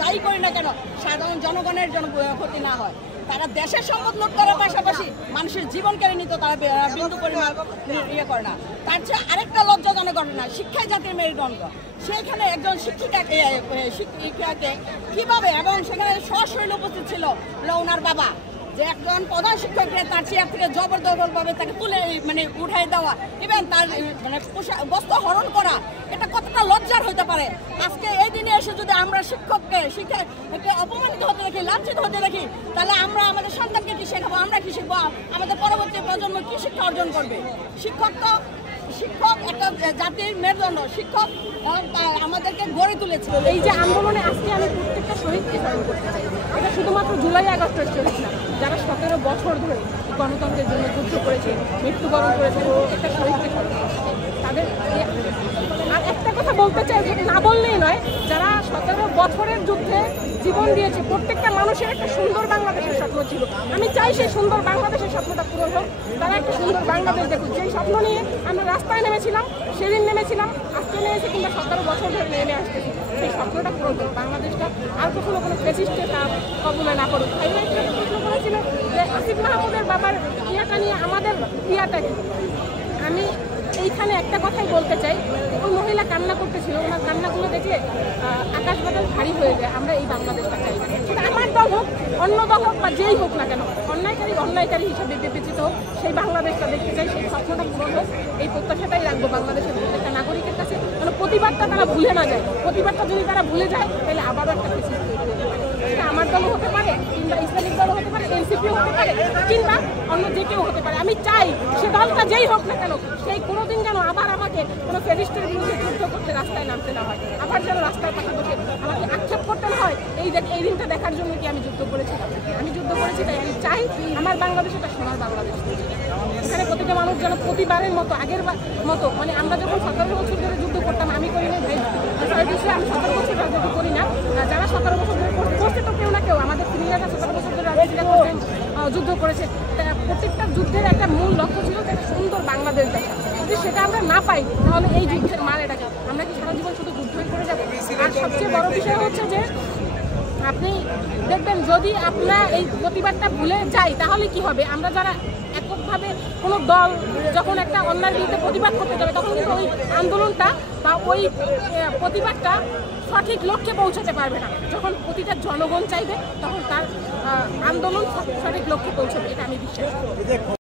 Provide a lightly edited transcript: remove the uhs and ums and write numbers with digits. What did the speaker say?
যাই করি না কেন সাধারণ জনগণের জন্য ক্ষতি না হয়। তারা দেশের সম্পদ লুট করার পাশাপাশি মানুষের জীবন কেড়ে নিত, তারা বিন্দু পরিমাণ ইয়ে করে না। তার চেয়ে আরেকটা লজ্জাজনক ঘটনা, শিক্ষাই জাতির মেরুদণ্ড। সেখানে একজন শিক্ষিকাকে কিভাবে, এবং সেখানে সশরীরে উপস্থিত ছিল ওনার বাবা, যে একজন প্রধান শিক্ষককে তার চেয়ার থেকে জবরদখলভাবে তাকে তুলে উঠাই দেওয়া, ইভেন তার বস্ত্র হরণ করা, এটা কতটা লজ্জার হতে পারে। আজকে এই দিনে এসে যদি আমরা শিক্ষককে অপমানিত হতে দেখি, লাঞ্ছিত হতে দেখি, তাহলে আমরা আমাদের সন্তানকে কি শেখাবো, আমরা কি শিখবো, আমাদের পরবর্তী প্রজন্ম কি শিক্ষা অর্জন করবে? শিক্ষক একটা জাতির মেরুদণ্ড, শিক্ষক আমাদেরকে গড়ে তুলেছে। এই যে আন্দোলনে আজকে আমি প্রত্যেকটা শহীদকে স্মরণ করতে চাই। এটা শুধুমাত্র জুলাই আগস্টের শহীদ না, যারা 17 বছর ধরে গণতন্ত্রের জন্য যুদ্ধ করেছে, মৃত্যুবরণ করেছে, প্রত্যেকটা শহীদকে স্মরণ করতে চাই। তাদের আর একটা কথা বলতে চাই, যে না বললেই নয়, যারা 17 বছরের যুদ্ধে জীবন দিয়েছে, প্রত্যেকটা মানুষের একটা সুন্দর বাংলাদেশের স্বপ্ন ছিল। আমি চাই সেই সুন্দর বাংলাদেশের স্বপ্নটা পূরণ হোক, তারা একটা সুন্দর বাংলাদেশ দেখুক। যেই স্বপ্ন নিয়ে আমরা রাস্তায় নেমেছিলাম, সেদিন নেমেছিলাম, আজকে নেমেছি, কিংবা 17 বছর ধরে নেমে আসতেছি, সেই স্বপ্নটা পূরণ হোক। বাংলাদেশটা আর কখনো কোনো ফ্যাসিস্টের কবলে না পড়ুক। প্রশ্ন করেছিল যে আসিফ মাহমুদের বাবার ইয়াটা নিয়ে আমাদের ইয়াটা কি। আমি এইখানে একটা কথাই বলতে চাই, ওই মহিলা কান্না করতেছিল, ওনার কান্নাগুলো দেখলে আকাশ বাতাস ভারী হয়ে যায়। আমরা এই বাংলাদেশটা চাই না, সেটা আমার দল হোক, অন্য দল হোক, বা যেই হোক না কেন, অন্যায়কারী হিসাবে বিবেচিত হোক, সেই বাংলাদেশটা দেখতে চাই, সেই স্বপ্নটা পূরণ হোক। এই প্রত্যাশাটাই রাখবো বাংলাদেশের প্রত্যেকটা নাগরিকের কাছে, যেন প্রতিবাদটা তারা ভুলে না যায়। প্রতিবাদটা যদি তারা ভুলে যায়, তাহলে আবারও একটা ফেসিস তৈরি হতে পারে। সেটা আমার দলও হতে পারে, কিংবা ইসলামিক দলও হতে পারে, এনসিপিও হতে পারে, কিংবা অন্য যে কেউ হতে পারে। আমি চাই সে দলটা যেই হোক না কেন, সেই কোনোদিন যেন আবার আমাকে কোনো ফেরিস্টের বিরুদ্ধে যুদ্ধ করতে রাস্তায় নামতে না হয়, আবার যেন রাস্তার পাশে বসে আমাকে আক্ষেপ করতে না হয় এই দিনটা দেখার জন্য কি আমি যুদ্ধ করেছি। আমি যুদ্ধ করেছি, তাই আমি চাই আমার বাংলাদেশ একটা সোনার বাংলাদেশ। এখানে প্রতিটা মানুষ যেন প্রতিবারের মতো, আগের মতো, আমরা যখন 17 বছর ধরে যুদ্ধ করতাম, আমি করি না ভাই, আমি 17 বছর রাজনীতি করি না, যারা 17 বছর ধরে করছে, তো কেউ না কেউ আমাদের সিনিয়ররা 17 বছর ধরে রাজনীতি করতেন, যুদ্ধ করেছে। প্রত্যেকটা যুদ্ধের একটা মূল লক্ষ্য ছিল যে একটা সুন্দর বাংলাদেশ দেখা। যদি সেটা আমরা না পাই, তাহলে এই যুদ্ধের মানেটাকে আমরা কি সারা জীবন শুধু যুদ্ধই করে যাবো? আর সবচেয়ে বড় বিষয় হচ্ছে যে আপনি দেখবেন, যদি আমরা এই প্রতিবাদটা ভুলে যাই, তাহলে কি হবে? আমরা যারা এককভাবে কোনো দল যখন একটা অন্যায়ের বিরুদ্ধে প্রতিবাদ করতে যাবে, তখন কিন্তু ওই আন্দোলনটা বা ওই প্রতিবাদটা সঠিক লক্ষ্যে পৌঁছাতে পারবে না। যখন প্রতিটা জনগণ চাইবে, তখন তার আন্দোলন সঠিক লক্ষ্যে পৌঁছবে, এটা আমি বিশ্বাস করি।